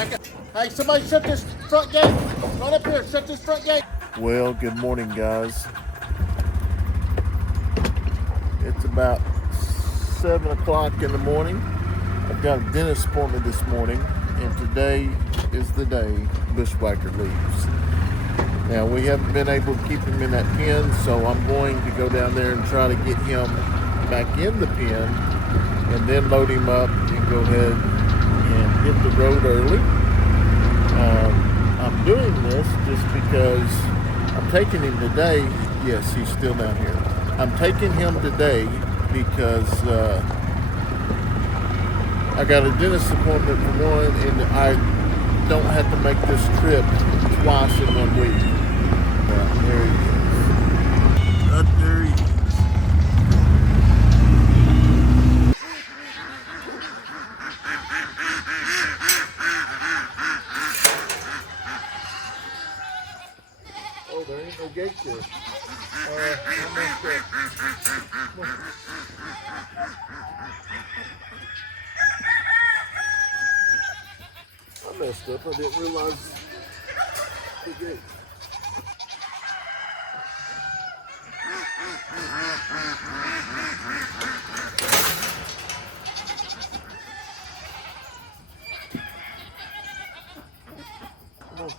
Hey, somebody shut this front gate. Run up here, shut this front gate. Well, good morning, guys. It's about 7 o'clock in the morning. I've got a dentist appointment this morning, and today is the day Bushwhacker leaves. Now, we haven't been able to keep him in that pen, so I'm going to go down there and try to get him back in the pen and then load him up and go ahead and hit the road early. I'm doing this just because I'm taking him today. Yes, he's still down here. I'm taking him today because I got a dentist appointment for one, and I don't have to make this trip twice in 1 week. There he is. There he is. Oh, there ain't no gate there. I messed up. I messed up. I didn't realize the gate. Come on.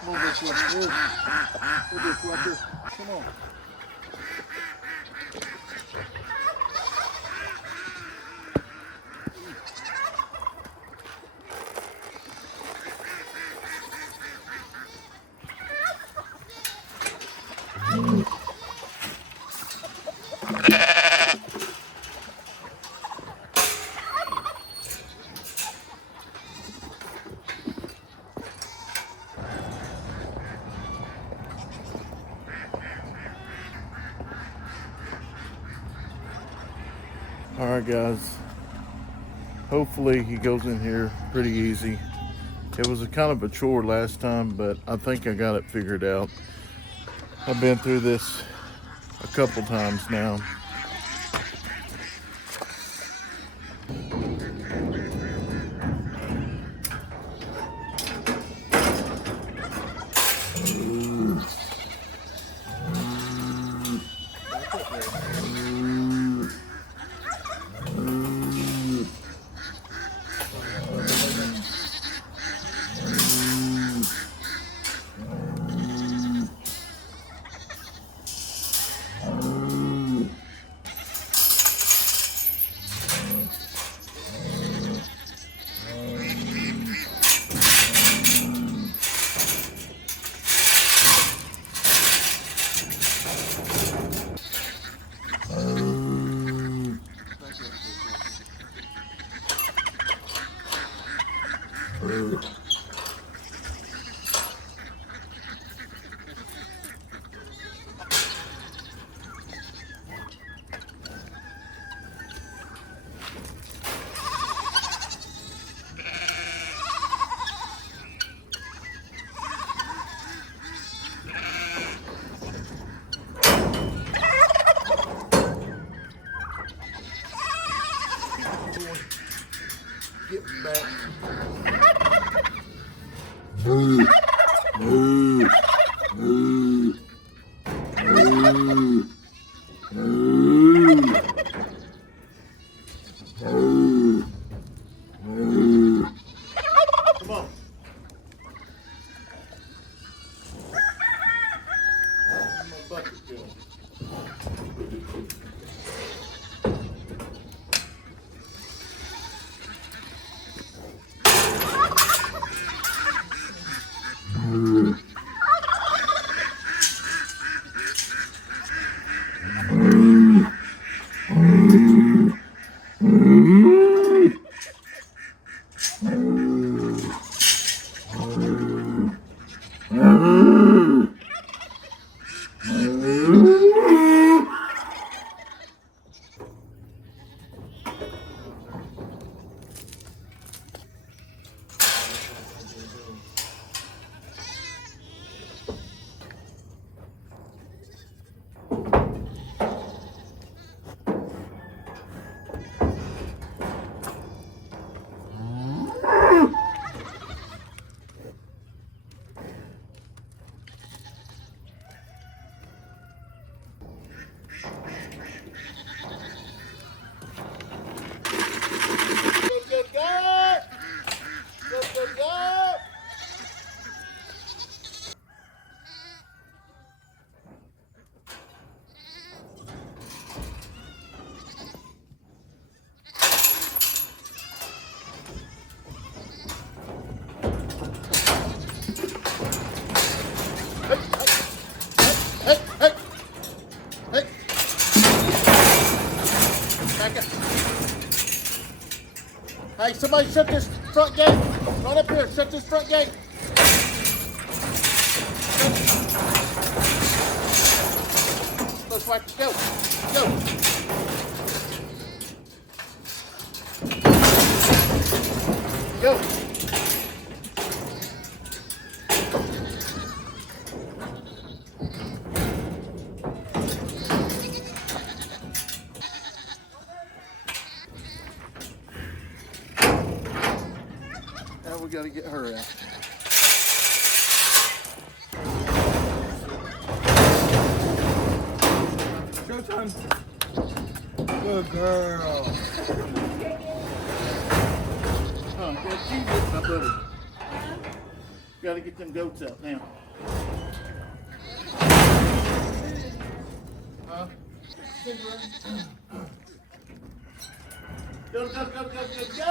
Come on, Bushwhacker. Bushwhacker. Come on. Alright guys, hopefully he goes in here pretty easy. It was a kind of a chore last time, but I think I got it figured out. I've been through this a couple times now. Get back. Come on. My bucket going. Hey, somebody shut this front gate. Run up here, shut this front gate. Bushwhacker, go. Go. Go. Now we got to get her out. Showtime. Good girl. Oh, get you with my buddy. Got to get them goats out now. Huh? Go, go, go, go, go, go!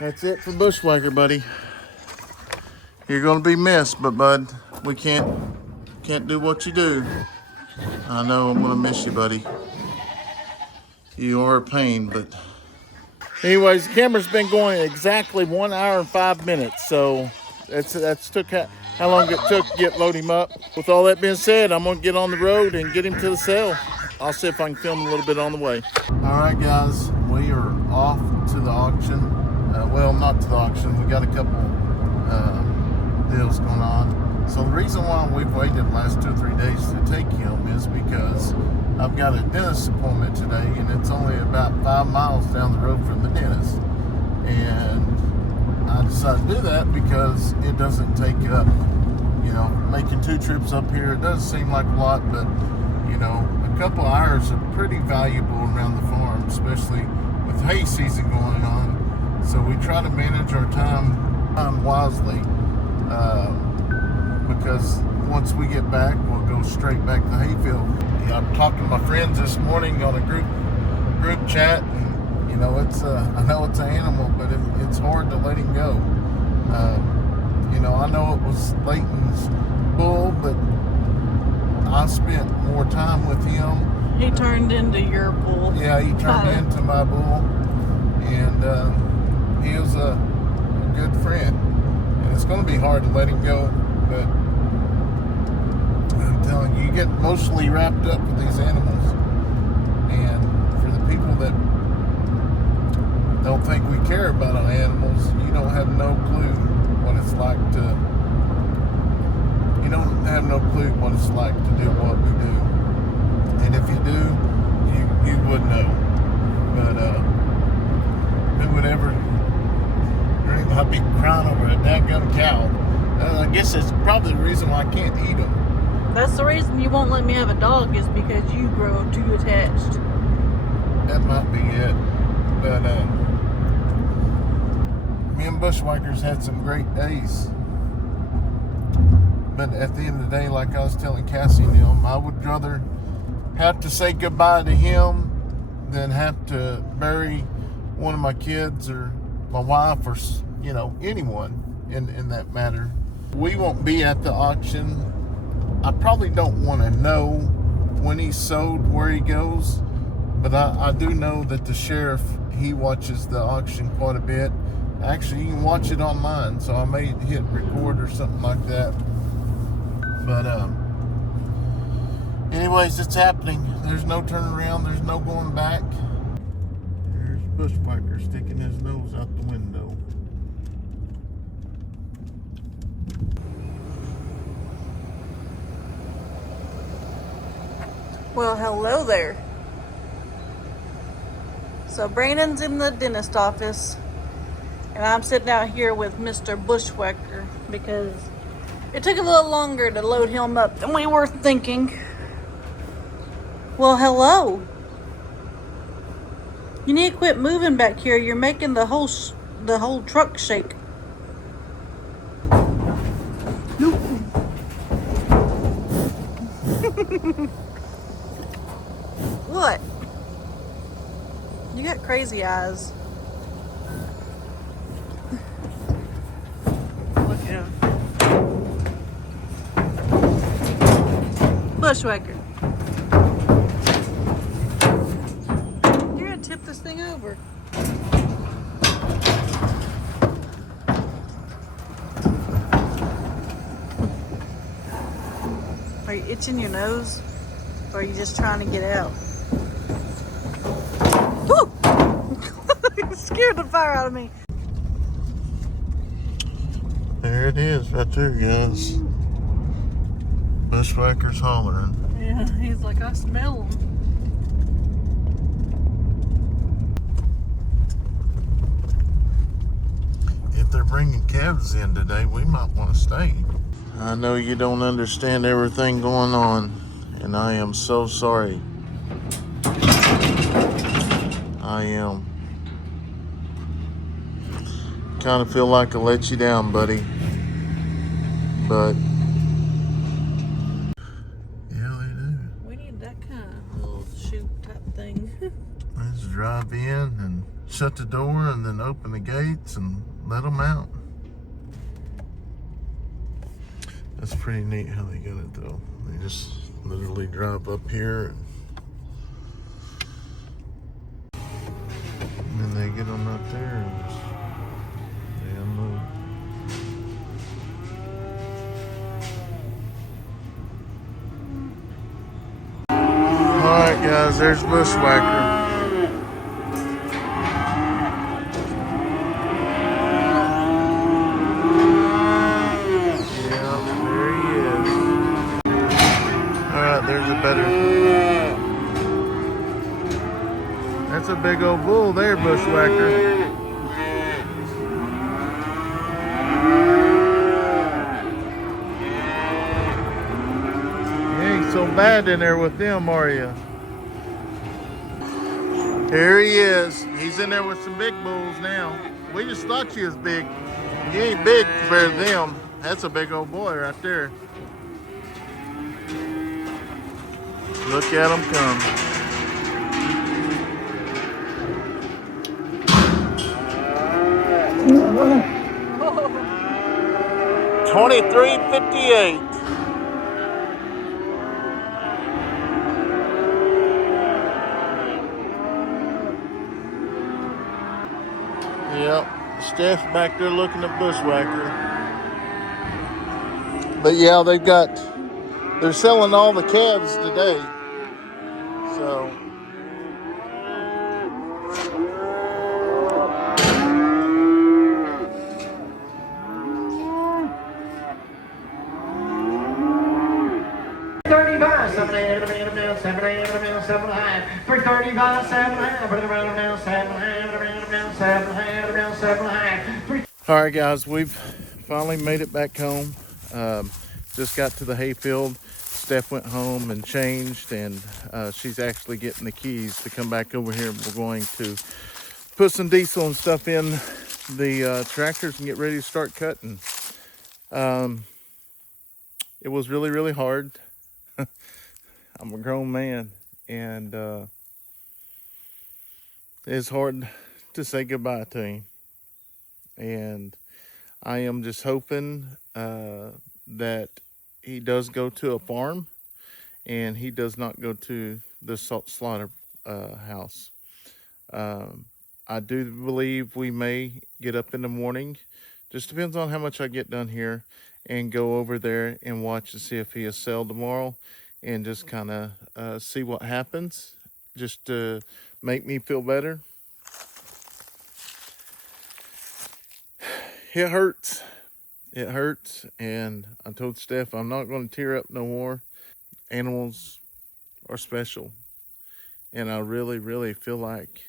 That's it for Bushwhacker, buddy. You're gonna be missed, but bud, we can't do what you do. I know I'm gonna miss you, buddy. You are a pain, but anyways, the camera's been going exactly 1 hour and 5 minutes, so that's took how long it took to get load him up. With all that being said, I'm gonna get on the road and get him to the cell. I'll see if I can film a little bit on the way. All right, guys, we are off to the auction. Well, not to the auction. We got a couple deals going on. So the reason why we've waited the last 2 or 3 days to take him is because I've got a dentist appointment today, and it's only about 5 miles down the road from the dentist. And I decided to do that because it doesn't take up, making 2 trips up here. It doesn't seem like a lot, but a couple hours are pretty valuable around the farm, especially with hay season going on. So we try to manage our time wisely, because once we get back, we'll go straight back to Hayfield. I'm talking to my friends this morning on a group chat, and I know it's an animal, but it's hard to let him go. I know it was Leighton's bull, but I spent more time with him. He turned into your bull. Yeah, he turned into my bull, and he was a good friend. And it's going to be hard to let him go, but I'm telling you, you get emotionally wrapped up with these animals. And for the people that don't think we care about our animals, you don't have no clue what it's like to. You don't have no clue what it's like to do what we do. And if you do, you would know. But who would ever dream I'd be crying over a dadgum cow? I guess that's probably the reason why I can't eat them. That's the reason you won't let me have a dog, is because you grow too attached. That might be it. But me and Bushwhackers had some great days. But at the end of the day, like I was telling Cassie and him, I would rather have to say goodbye to him than have to bury one of my kids or my wife or anyone in that matter. We won't be at the auction. I probably don't want to know when he's sold, where he goes, but I do know that the sheriff, he watches the auction quite a bit. Actually, you can watch it online, so I may hit record or something like that. But anyways, it's happening. There's no turning around. There's no going back. There's Bushwhacker sticking his nose out the window. Well, hello there. So Brandon's in the dentist office, and I'm sitting out here with Mr. Bushwhacker because it took a little longer to load him up than we were thinking. Well, hello. You need to quit moving back here. You're making the whole truck shake. What? You got crazy eyes. Look at him. Bushwhacker. You're gonna tip this thing over. Are you itching your nose? Or are you just trying to get out? Woo! You scared the fire out of me. There it is, right there, guys. Bushwhacker's hollering. Yeah, he's like, I smell him. If they're bringing calves in today, we might want to stay. I know you don't understand everything going on, and I am so sorry. I am. Kind of feel like I let you down, buddy. But yeah, they do. We need that kind of little chute type thing. Let's drive in and shut the door and then open the gates and let them out. That's pretty neat how they got it though. They just literally drive up here and then they get them out there and just they unload. Alright guys, there's Bushwhacker. That's a big old bull there, Bushwhacker. You ain't so bad in there with them, are you? Here he is. He's in there with some big bulls now. We just thought you was big. You ain't big compared to them. That's a big old boy right there. Look at him come. Oh. 23:58. Yep, Steph's back there looking at Bushwhacker. But yeah, they're selling all the calves today. So all right, guys, we've finally made it back home. Just got to the hayfield. Steph went home and changed, and she's actually getting the keys to come back over here. We're going to put some diesel and stuff in the tractors and get ready to start cutting. It was really, really hard. I'm a grown man, and it's hard to say goodbye to him. And I am just hoping that he does go to a farm and he does not go to the slaughter house. I do believe we may get up in the morning. Just depends on how much I get done here, and go over there and watch to see if he is sold tomorrow, and just kind of see what happens, just to make me feel better. It hurts. It hurts, and I told Steph I'm not going to tear up no more. Animals are special, and I really, really feel like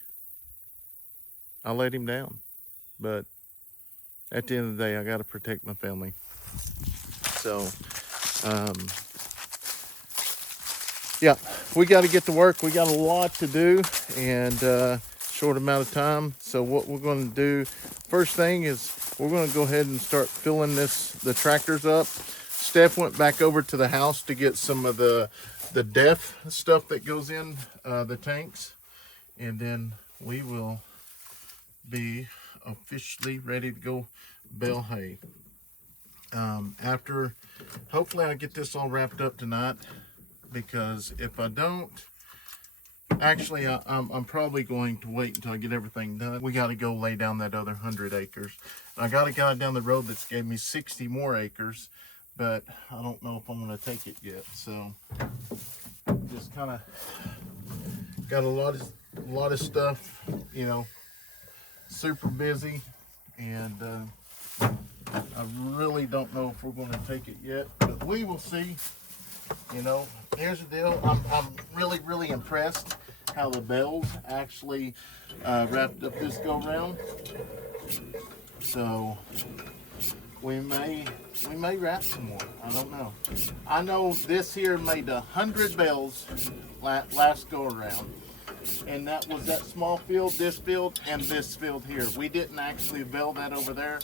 I let him down. But at the end of the day, I got to protect my family. So, yeah, we got to get to work. We got a lot to do, and short amount of time. So what we're going to do, first thing is we're going to go ahead and start filling the tractors up. Steph went back over to the house to get some of the the def stuff that goes in the tanks, and then we will be officially ready to go bale hay. After, hopefully I get this all wrapped up tonight, because if I don't, actually I'm probably going to wait until I get everything done. We got to go lay down that other 100 acres. I got a guy down the road that's gave me 60 more acres, but I don't know if I'm going to take it yet. So just kind of got a lot of stuff, you know, super busy, and I really don't know if we're going to take it yet, but we will see. You know, here's the deal. I'm really impressed how the bales actually wrapped up this go round. So we may wrap some more. I don't know. I know this here made 100 bales last go around, and that was that small field, this field, and this field here. We didn't actually bale that over there,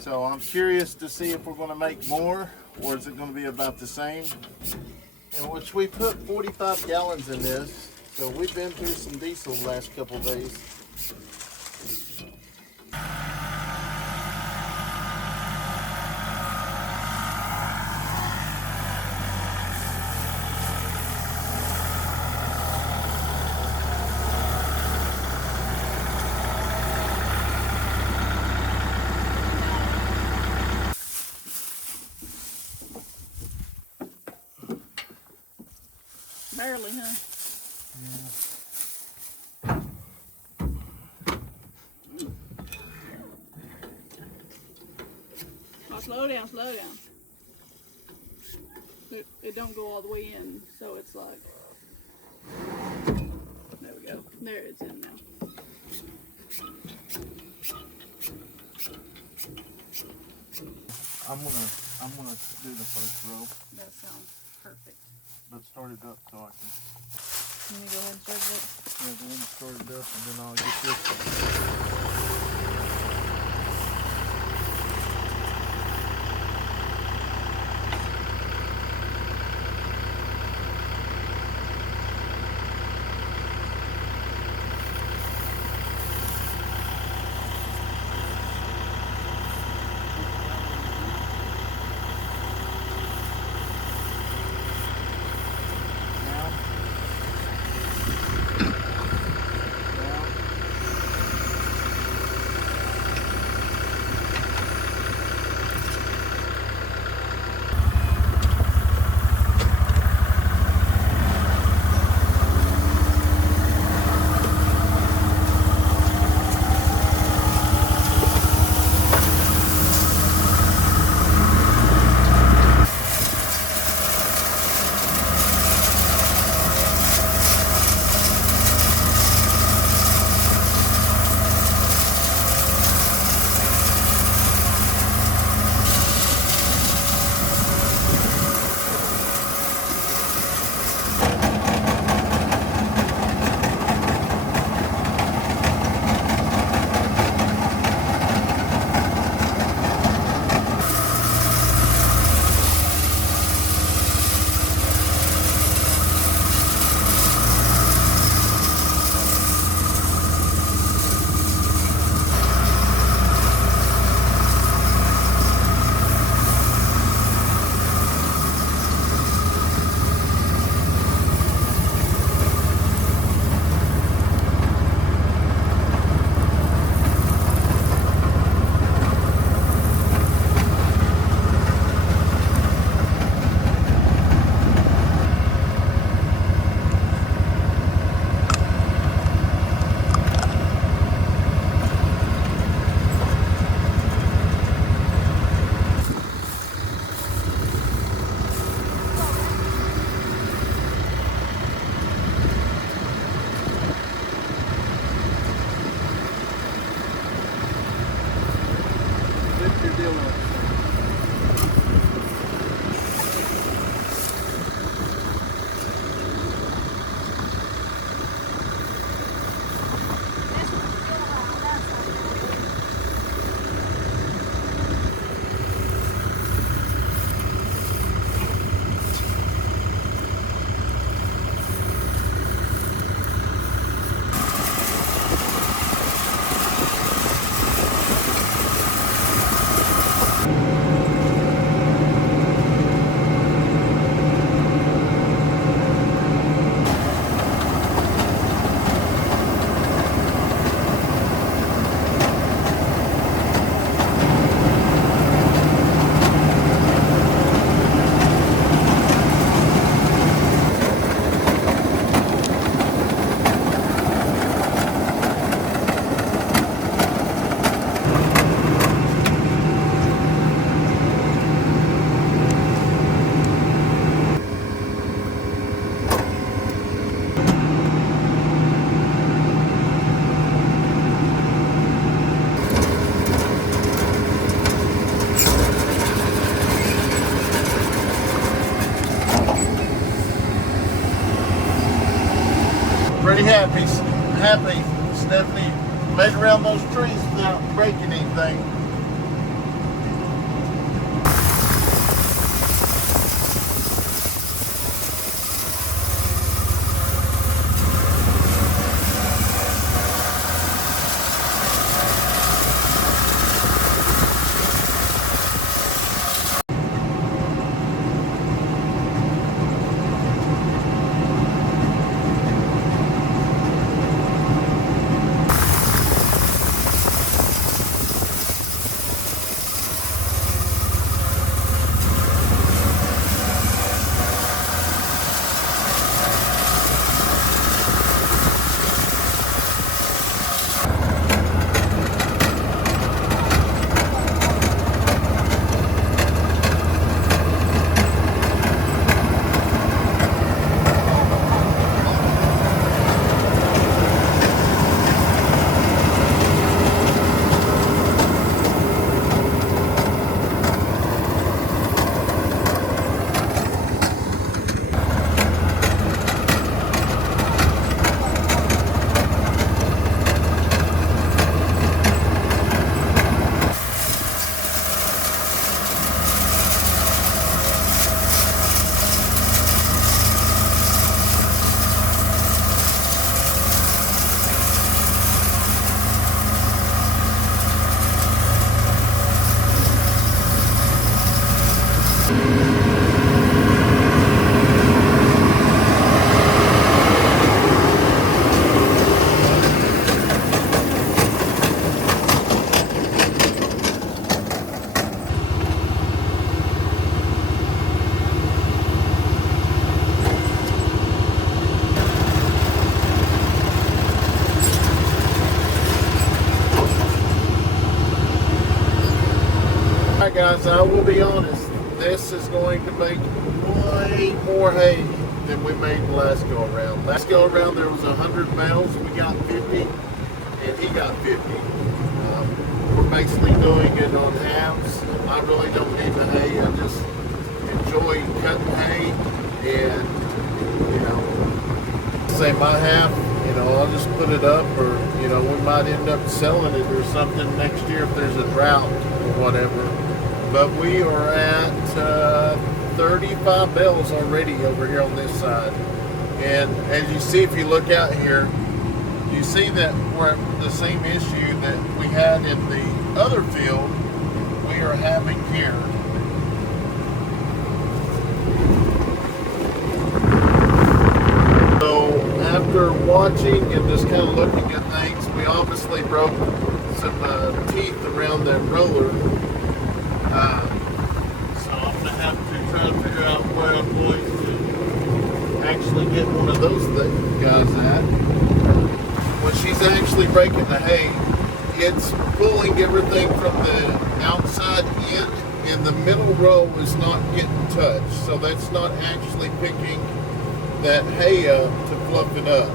so I'm curious to see if we're going to make more, or is it going to be about the same. And which we put 45 gallons in this, so we've been through some diesel the last couple of days. Barely, huh? Yeah. Oh, slow down, slow down. It don't go all the way in, so it's like, there we go. There it's in now. I'm gonna do the first row. That sounds perfect. But start it up so I can. Let me go ahead and start it. Yeah, go ahead and start it up, and then I'll get this. Pretty happy, Stephanie. Made around those trees without breaking anything. Alright guys, I will be honest, this is going to make way more hay than we made the last go around. Last go around there was 100 bales, we got 50, and he got 50. We're basically doing it on halves. I really don't need the hay, I just enjoy cutting hay, and you know, say my half, you know, I'll just put it up, or you know, we might end up selling it or something next year if there's a drought or whatever. But we are at 35 bales already over here on this side. And as you see, if you look out here, you see that we're the same issue that we had in the other field, we are having here. So after watching and just kind of looking at things, we obviously broke some teeth around that roller. So I'm going to have to try to figure out where I'm going to actually get one of those guys at. When she's actually breaking the hay, it's pulling everything from the outside in, and the middle row is not getting touched. So that's not actually picking that hay up to fluff it up.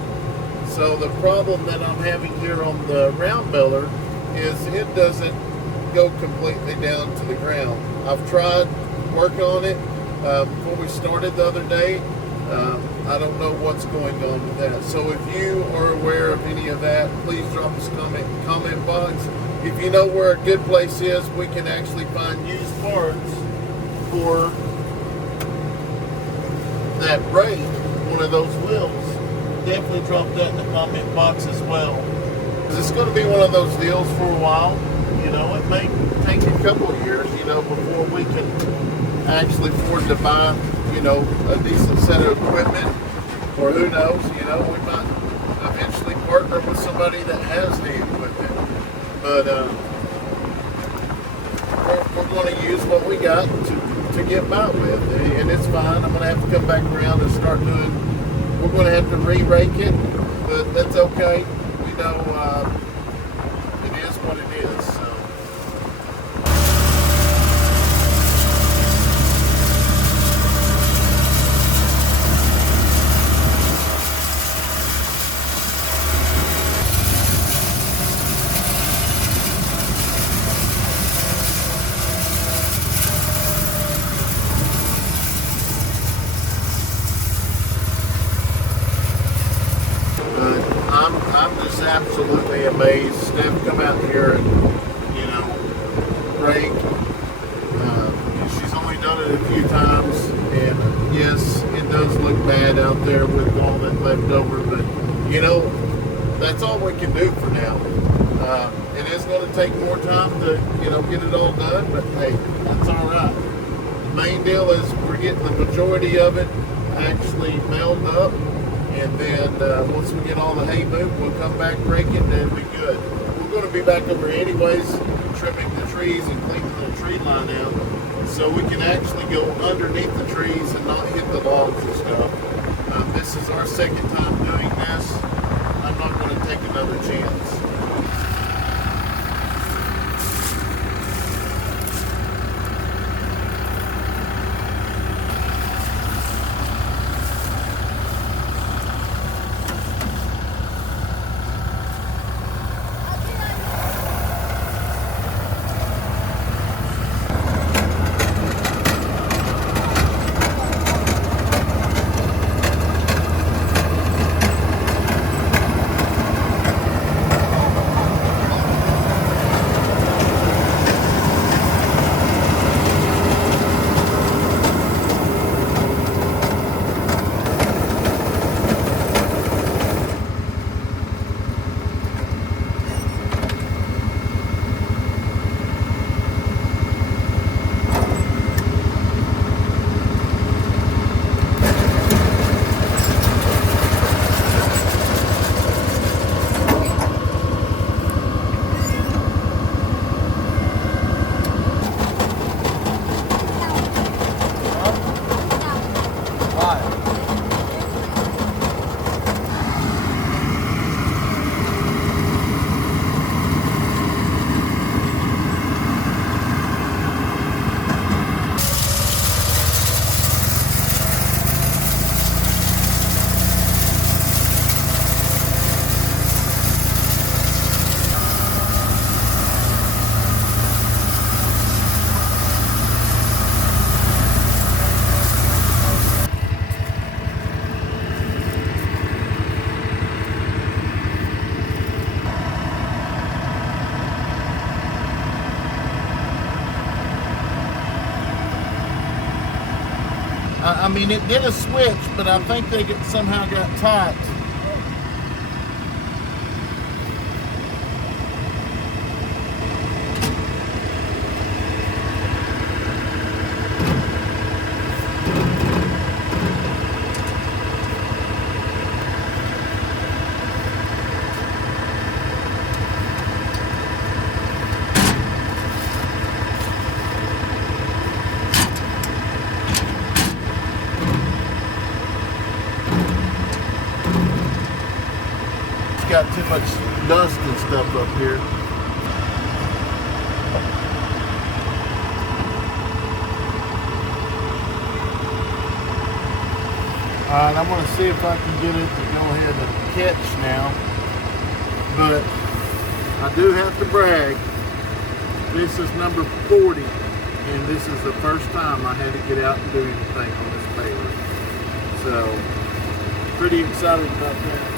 So the problem that I'm having here on the round baler is it doesn't go completely down to the ground. I've tried work on it before we started the other day. I don't know what's going on with that. So if you are aware of any of that, please drop us a comment box. If you know where a good place is, we can actually find used parts for that brake, one of those wheels. Definitely drop that in the comment box as well. Because it's going to be one of those deals for a while. You know, it may take a couple of years, you know, before we can actually afford to buy, you know, a decent set of equipment, or who knows, you know, we might eventually partner with somebody that has the equipment. But we're going to use what we got to get by with, and it's fine. I'm going to have to come back around and start doing, we're going to have to re-rake it, but that's okay. We know it is what it is. So. bad out there with all that left over. But, you know, that's all we can do for now. It is going to take more time to, you know, get it all done, but hey, that's all right. The main deal is we're getting the majority of it actually baled up, and then once we get all the hay moved, we'll come back breaking and it'll be good. We're going to be back over anyways, trimming the trees and cleaning the tree line out, so we can actually go underneath the trees and not hit the logs and stuff. This is our second time doing this. I'm not going to take another chance. I mean, it did a switch, but I think they somehow got tight. Got too much dust and stuff up here. Alright, I'm going to see if I can get it to go ahead and catch now. But I do have to brag. This is number 40, and this is the first time I had to get out and do anything on this baler. So, pretty excited about that.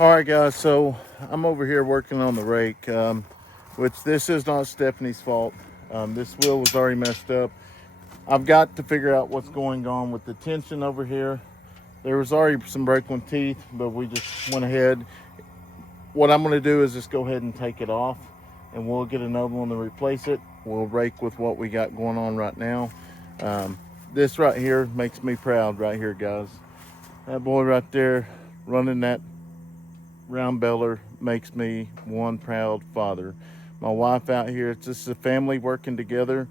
All right, guys, so I'm over here working on the rake, which this is not Stephanie's fault. This wheel was already messed up. I've got to figure out what's going on with the tension over here. There was already some break-on teeth, but we just went ahead. What I'm going to do is just go ahead and take it off, and we'll get another one to replace it. We'll rake with what we got going on right now. This right here makes me proud right here, guys. That boy right there running that round beller makes me one proud father. My wife out here, it's just a family working together.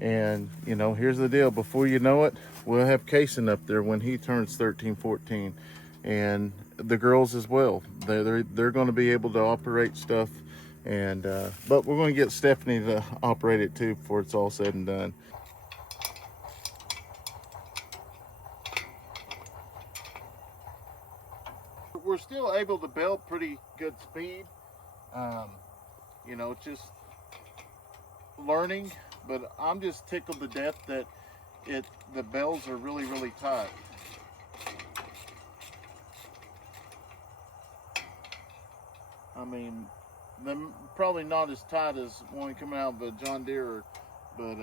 And you know, here's the deal, before you know it, we'll have Kayson up there when he turns 13, 14, and the girls as well. They're going to be able to operate stuff, and but we're going to get Stephanie to operate it too before it's all said and done. We're still able to belt pretty good speed. You know, just learning, but I'm just tickled to death that the bells are really, really tight. I mean, they're probably not as tight as one coming out of a John Deere, but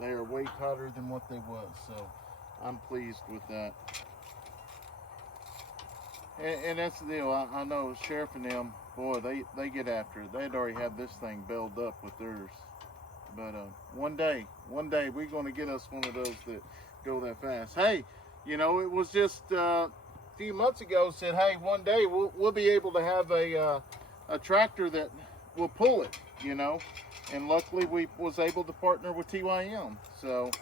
they are way tighter than what they was, so I'm pleased with that. And that's the deal. I know Sheriff and them, boy, they get after it. They'd already had this thing built up with theirs. But one day we're going to get us one of those that go that fast. Hey, you know, it was just a few months ago said, hey, one day we'll be able to have a tractor that will pull it, you know. And luckily we was able to partner with TYM. So,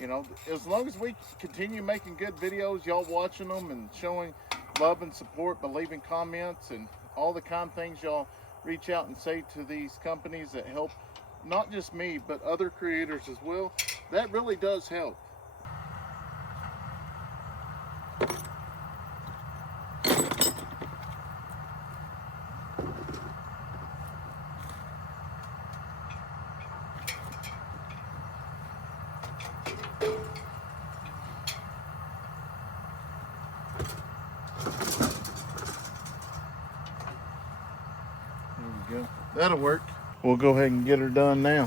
you know, as long as we continue making good videos, y'all watching them and showing love and support, but leaving comments and all the kind things y'all reach out and say to these companies that help not just me but other creators as well, that really does help. There we go. That'll work. We'll go ahead and get her done now.